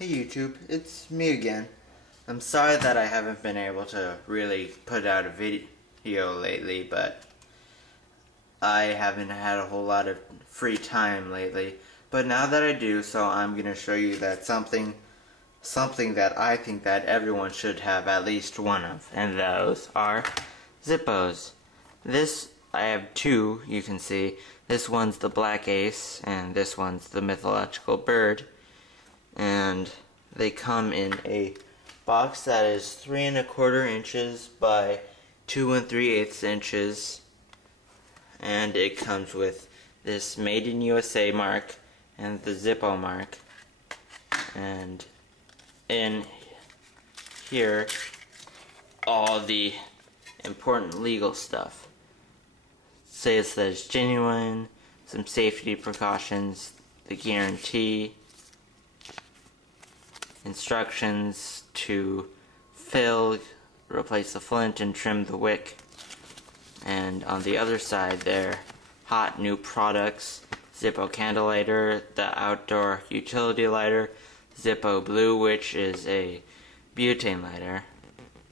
Hey YouTube, it's me again. I'm sorry that I haven't been able to really put out a video lately, but I haven't had a whole lot of free time lately. But now that I do, so I'm going to show you that something that I think that everyone should have at least one of, and those are Zippos. This, I have two, you can see. This one's the Black Ace, and this one's the Mythological Bird. And they come in a box that is 3 1/4 inches by 2 3/8 inches, and it comes with this Made in USA mark and the Zippo mark, and in here all the important legal stuff. Says that it's genuine, some safety precautions, the guarantee, instructions to fill, replace the flint, and trim the wick. And on the other side there, hot new products: Zippo Candle Lighter, the Outdoor Utility Lighter, Zippo Blue, which is a butane lighter,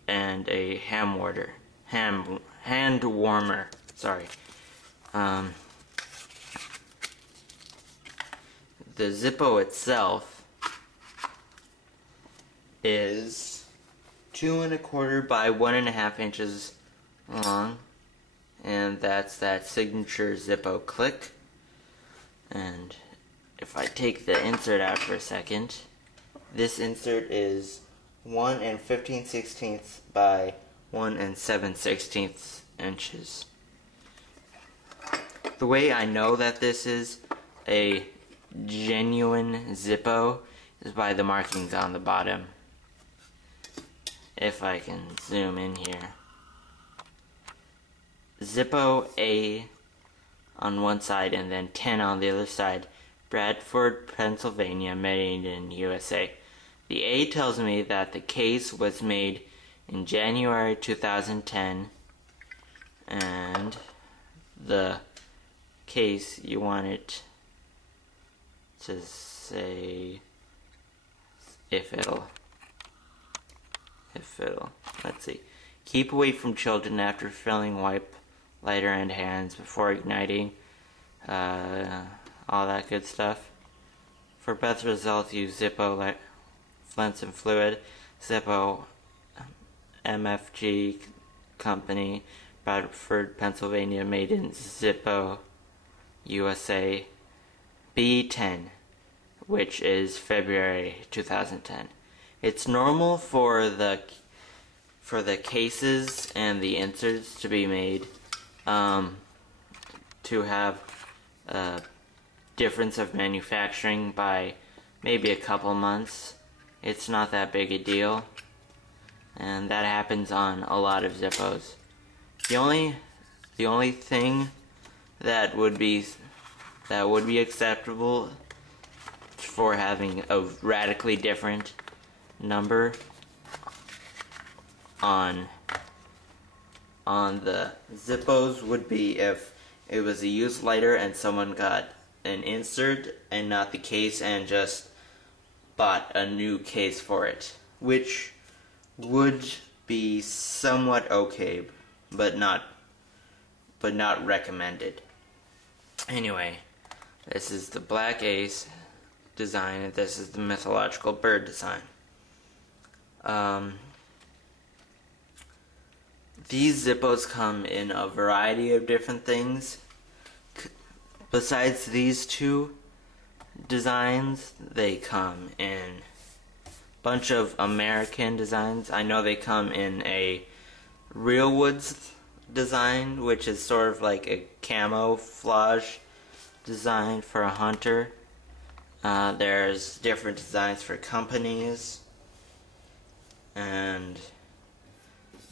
and a hand warmer. Sorry. The Zippo itself is 2 1/4 by 1 1/2 inches long, and that's that signature Zippo click. And if I take the insert out for a second, this insert is 1 15/16 by 1 7/16 inches. The way I know that this is a genuine Zippo is by the markings on the bottom. If I can zoom in here. Zippo A on one side and then 10 on the other side. Bradford, Pennsylvania, made in USA. The A tells me that the case was made in January 2010, and the case, you want it to say let's see. Keep away from children after filling, wipe lighter and hands before igniting, all that good stuff. For best results, use Zippo flints and fluid. Zippo MFG Company, Bradford, Pennsylvania, made in Zippo USA. B10, which is February 2010. It's normal for the cases and the inserts to be made to have a difference of manufacturing by maybe a couple months. It's not that big a deal, and that happens on a lot of Zippos. The only thing that would be acceptable for having a radically different number on the Zippos would be if it was a used lighter and someone got an insert and not the case and just bought a new case for it, which would be somewhat okay, but not recommended. Anyway, this is the Black Ace design, and this is the Mythological Bird design. These Zippos come in a variety of different things. Besides these two designs, they come in a bunch of American designs. I know they come in a real woods design, which is sort of like a camouflage design for a hunter. There's different designs for companies, and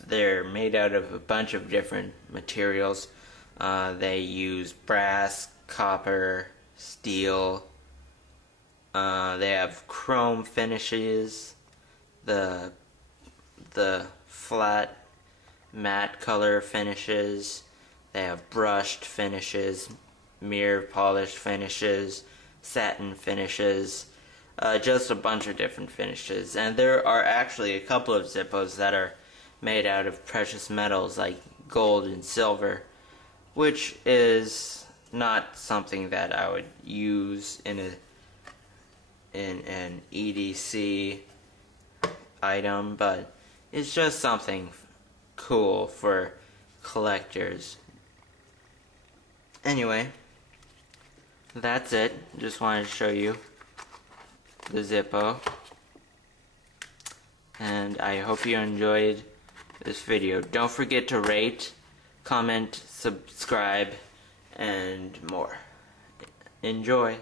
they're made out of a bunch of different materials. They use brass, copper, steel. They have chrome finishes, the flat matte color finishes. They have brushed finishes, mirror polished finishes, satin finishes. just a bunch of different finishes. And there are actually a couple of Zippos that are made out of precious metals like gold and silver, which is not something that I would use in an EDC item, but it's just something cool for collectors. Anyway, that's it. Just wanted to show you the Zippo, and I hope you enjoyed this video. Don't forget to rate, comment, subscribe, and more. Enjoy.